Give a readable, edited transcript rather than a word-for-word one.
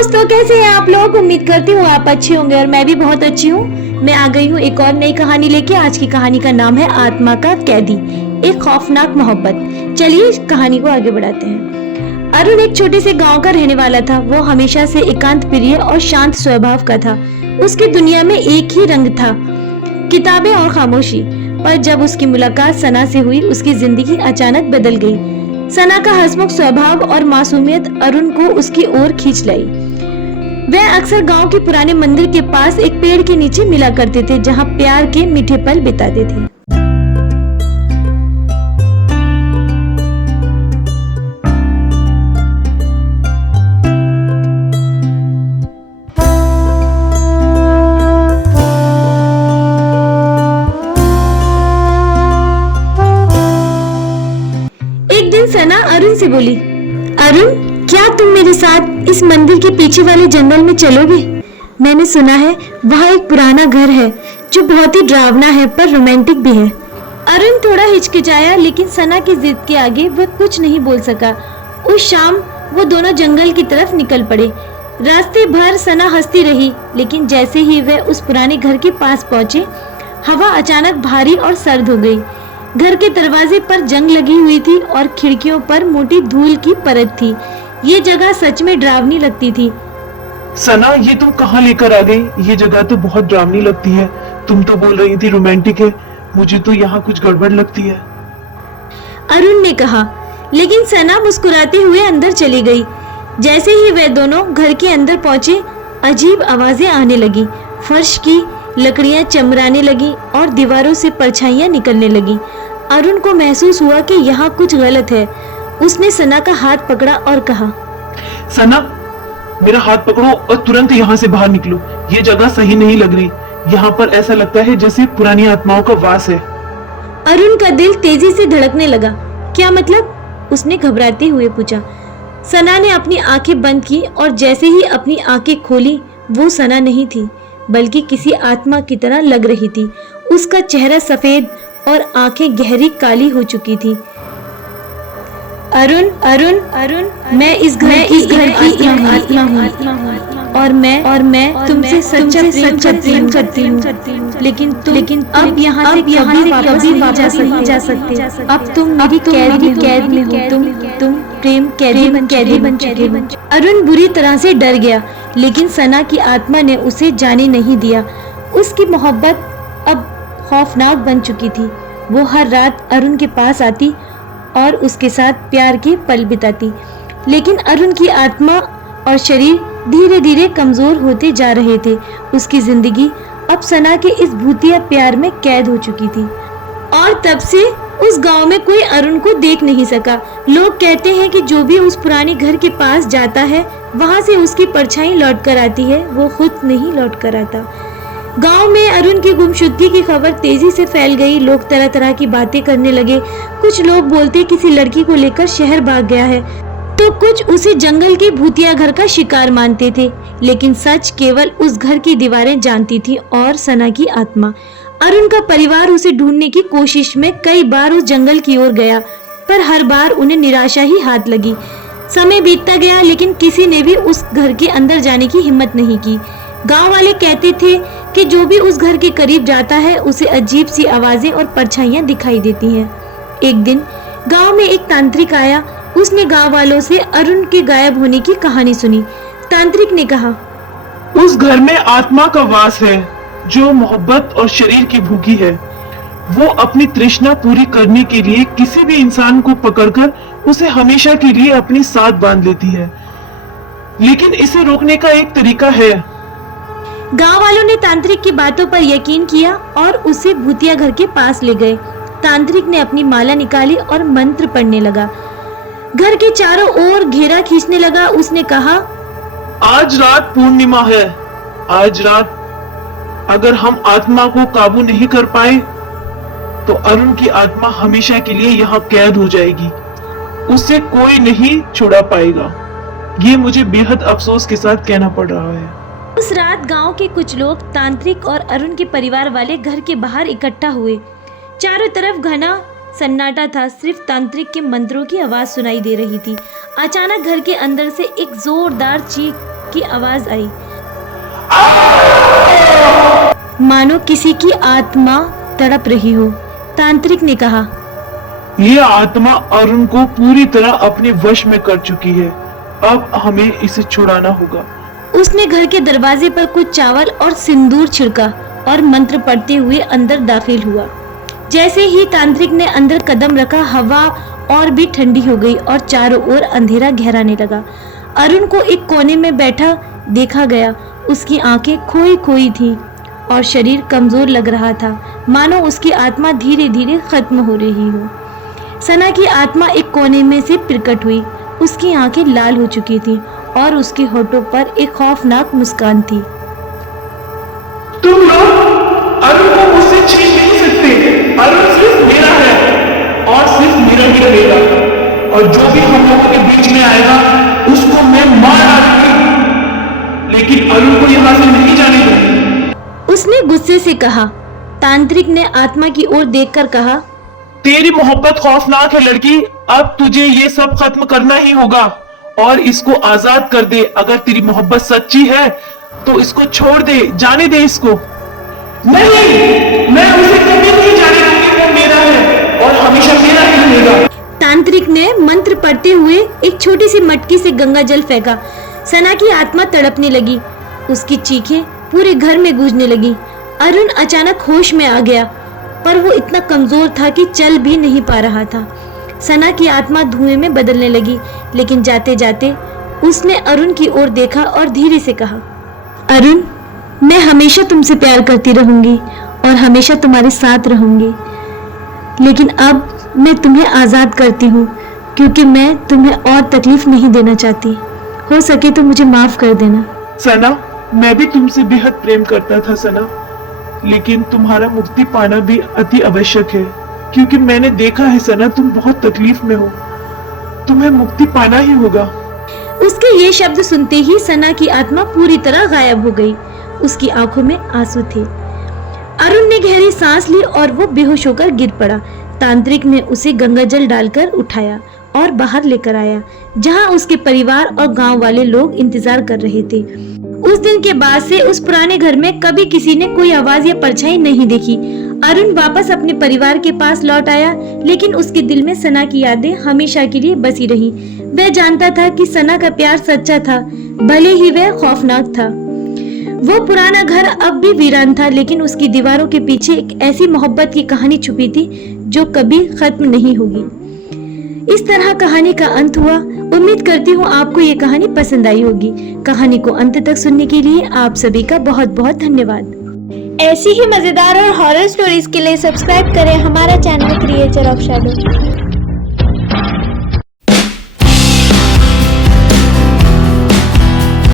दोस्तों, कैसे हैं आप लोग। उम्मीद करती हूँ आप अच्छे होंगे और मैं भी बहुत अच्छी हूँ। मैं आ गई हूँ एक और नई कहानी लेके। आज की कहानी का नाम है आत्मा का कैदी, एक खौफनाक मोहब्बत। चलिए इस कहानी को आगे बढ़ाते हैं। अरुण एक छोटे से गांव का रहने वाला था। वो हमेशा से एकांत प्रिय और शांत स्वभाव का था। उसकी दुनिया में एक ही रंग था, किताबें और खामोशी। पर जब उसकी मुलाकात सना से हुई, उसकी जिंदगी अचानक बदल गई। सना का हंसमुख स्वभाव और मासूमियत अरुण को उसकी ओर खींच लाई। वह अक्सर गांव के पुराने मंदिर के पास एक पेड़ के नीचे मिला करते थे, जहां प्यार के मीठे पल बिताते थे। एक दिन सना अरुण से बोली, अरुण, क्या तुम मेरे साथ इस मंदिर के पीछे वाले जंगल में चलोगे? मैंने सुना है वहाँ एक पुराना घर है जो बहुत ही डरावना है पर रोमांटिक भी है। अरुण थोड़ा हिचकिचाया, लेकिन सना की जिद के आगे वह कुछ नहीं बोल सका। उस शाम वो दोनों जंगल की तरफ निकल पड़े। रास्ते भर सना हंसती रही, लेकिन जैसे ही वह उस पुराने घर के पास पहुंचे, हवा अचानक भारी और सर्द हो गई। घर के दरवाजे पर जंग लगी हुई थी और खिड़कियों पर मोटी धूल की परत थी। ये जगह सच में डरावनी लगती थी। सना, ये तुम कहाँ लेकर आ गई? ये जगह तो बहुत डरावनी लगती है। तुम तो बोल रही थी रोमांटिक है, मुझे तो यहाँ कुछ गड़बड़ लगती है। अरुण ने कहा, लेकिन सना मुस्कुराते हुए अंदर चली गई। जैसे ही वे दोनों घर के अंदर पहुंचे, अजीब आवाजें आने लगी। फर्श की लकड़ियां चमराने लगी और दीवारों से परछाइयां निकलने लगी। अरुण को महसूस हुआ कि यहाँ कुछ गलत है। उसने सना का हाथ पकड़ा और कहा, सना, मेरा हाथ पकड़ो और तुरंत यहाँ से बाहर निकलो। ये जगह सही नहीं लग रही। यहाँ पर ऐसा लगता है जैसे पुरानी आत्माओं का वास है। अरुण का दिल तेजी से धड़कने लगा। क्या मतलब? उसने घबराते हुए पूछा। सना ने अपनी आंखें बंद की और जैसे ही अपनी आंखें खोली, वो सना नहीं थी, बल्कि किसी आत्मा की तरह लग रही थी। उसका चेहरा सफेद और आंखें गहरी काली हो चुकी थी। अरुण, अरुण, अरुण, मैं इस घर की आत्मा हूँ और मैं तुमसे सच्चा प्रेम करती हूँ। लेकिन अब यहाँ से कभी वापस नहीं जा सकते। अब तुम मेरी कैद में हो। तुम प्रेम कैदी बन चुके हो। अरुण बुरी तरह से डर गया, लेकिन सना की आत्मा ने उसे जाने नहीं दिया। उसकी मोहब्बत अब खौफनाक बन चुकी थी। वो हर रात अरुण के पास आती और उसके साथ प्यार के पल बिताती, लेकिन अरुण की आत्मा और शरीर धीरे धीरे कमजोर होते जा रहे थे। उसकी जिंदगी अब सना के इस भूतिया प्यार में कैद हो चुकी थी और तब से उस गांव में कोई अरुण को देख नहीं सका। लोग कहते हैं कि जो भी उस पुराने घर के पास जाता है, वहां से उसकी परछाई लौट कर आती है, वो खुद नहीं लौट कर आता। गांव में अरुण की गुमशुदगी की खबर तेजी से फैल गई। लोग तरह तरह की बातें करने लगे। कुछ लोग बोलते किसी लड़की को लेकर शहर भाग गया है, तो कुछ उसे जंगल के भूतिया घर का शिकार मानते थे। लेकिन सच केवल उस घर की दीवारें जानती थी और सना की आत्मा। अरुण का परिवार उसे ढूंढने की कोशिश में कई बार उस जंगल की ओर गया, पर हर बार उन्हें निराशा ही हाथ लगी। समय बीतता गया, लेकिन किसी ने भी उस घर के अंदर जाने की हिम्मत नहीं की। गांव वाले कहते थे कि जो भी उस घर के करीब जाता है, उसे अजीब सी आवाजें और परछाइयां दिखाई देती हैं। एक दिन गांव में एक तांत्रिक आया। उसने गांव वालों से अरुण के गायब होने की कहानी सुनी। तांत्रिक ने कहा, उस घर में आत्मा का वास है जो मोहब्बत और शरीर की भूखी है। वो अपनी तृष्णा पूरी करने के लिए किसी भी इंसान को पकड़कर उसे हमेशा के लिए अपनी साथ बांध लेती है, लेकिन इसे रोकने का एक तरीका है। गांव वालों ने तांत्रिक की बातों पर यकीन किया और उसे भूतिया घर के पास ले गए। तांत्रिक ने अपनी माला निकाली और मंत्र पढ़ने लगा। घर के चारों ओर घेरा खींचने लगा। उसने कहा, आज रात पूर्णिमा है। आज रात अगर हम आत्मा को काबू नहीं कर पाए, तो अरुण की आत्मा हमेशा के लिए यहाँ कैद हो जाएगी। उसे कोई नहीं छुड़ा पाएगा। ये मुझे बेहद अफसोस के साथ कहना पड़ रहा है। उस रात गांव के कुछ लोग, तांत्रिक और अरुण के परिवार वाले घर के बाहर इकट्ठा हुए। चारों तरफ घना सन्नाटा था, सिर्फ तांत्रिक के मंत्रों की आवाज सुनाई दे रही थी। अचानक घर के अंदर से एक जोरदार चीख की आवाज आई, मानो किसी की आत्मा तड़प रही हो। तांत्रिक ने कहा, ये आत्मा अरुण को पूरी तरह अपने वश में कर चुकी है, अब हमें इसे छुड़ाना होगा। उसने घर के दरवाजे पर कुछ चावल और सिंदूर छिड़का और मंत्र पढ़ते हुए अंदर दाखिल हुआ। जैसे ही तांत्रिक ने अंदर कदम रखा, हवा और भी ठंडी हो गई और चारों ओर अंधेरा गहराने लगा। अरुण को एक कोने में बैठा देखा गया। उसकी आंखें खोई खोई थी और शरीर कमजोर लग रहा था, मानो उसकी आत्मा धीरे धीरे खत्म हो रही हो। सना की आत्मा एक कोने में से प्रकट हुई। उसकी आंखें लाल हो चुकी थी और उसके होठों पर एक खौफनाक मुस्कान थी। तुम लोग अरुण को मुझसे छीन नहीं सकते। अरुण सिर्फ मेरा है और सिर्फ मेरा ही रहेगा, और जो भी हम लोगों के बीच में आएगा उसको मैं मार डालूंगी, लेकिन अरुण को यहाँ से नहीं जाने दूंगी। उसने गुस्से से कहा। तांत्रिक ने आत्मा की ओर देखकर कहा, तेरी मोहब्बत खौफनाक है लड़की, अब तुझे ये सब खत्म करना ही होगा और इसको आजाद कर दे। अगर तेरी मोहब्बत सच्ची है तो इसको छोड़ दे, जाने दे इसको। नहीं, मैं उसे कभी नहीं जाने दूंगी, वो मेरा है और हमेशा मेरा ही रहेगा। तांत्रिक ने मंत्र पढ़ते हुए एक छोटी सी मटकी से गंगा जल फेंका। सना की आत्मा तड़पने लगी। उसकी चीखें पूरे घर में गूंजने लगी। अरुण अचानक होश में आ गया, पर वो इतना कमजोर था कि चल भी नहीं पा रहा था। सना की आत्मा धुएं में बदलने लगी, लेकिन जाते जाते उसने अरुण की ओर देखा और धीरे से कहा, अरुण, मैं हमेशा तुमसे प्यार करती रहूंगी और हमेशा तुम्हारे साथ रहूंगी, लेकिन अब मैं तुम्हें आजाद करती हूँ क्योंकि मैं तुम्हें और तकलीफ नहीं देना चाहती। हो सके तो मुझे माफ कर देना। सना, मैं भी तुमसे बेहद प्रेम करता था सना, लेकिन तुम्हारा मुक्ति पाना भी अति आवश्यक है, क्योंकि मैंने देखा है सना, तुम बहुत तकलीफ में हो, तुम्हें मुक्ति पाना ही होगा। उसके ये शब्द सुनते ही सना की आत्मा पूरी तरह गायब हो गई। उसकी आंखों में आंसू थे। अरुण ने गहरी सांस ली और वो बेहोश होकर गिर पड़ा। तांत्रिक ने उसे गंगाजल डालकर उठाया और बाहर लेकर आया, जहां उसके परिवार और गांव वाले लोग इंतजार कर रहे थे। उस दिन के बाद से उस पुराने घर में कभी किसी ने कोई आवाज या परछाई नहीं देखी। अरुण वापस अपने परिवार के पास लौट आया, लेकिन उसके दिल में सना की यादें हमेशा के लिए बसी रही। वह जानता था कि सना का प्यार सच्चा था, भले ही वह खौफनाक था। वो पुराना घर अब भी वीरान था, लेकिन उसकी दीवारों के पीछे एक ऐसी मोहब्बत की कहानी छुपी थी जो कभी खत्म नहीं होगी। इस तरह कहानी का अंत हुआ। उम्मीद करती हूँ आपको ये कहानी पसंद आई होगी। कहानी को अंत तक सुनने के लिए आप सभी का बहुत बहुत धन्यवाद। ऐसी ही मजेदार और हॉरर स्टोरीज के लिए सब्सक्राइब करें हमारा चैनल क्रिएचर ऑफ शैडो।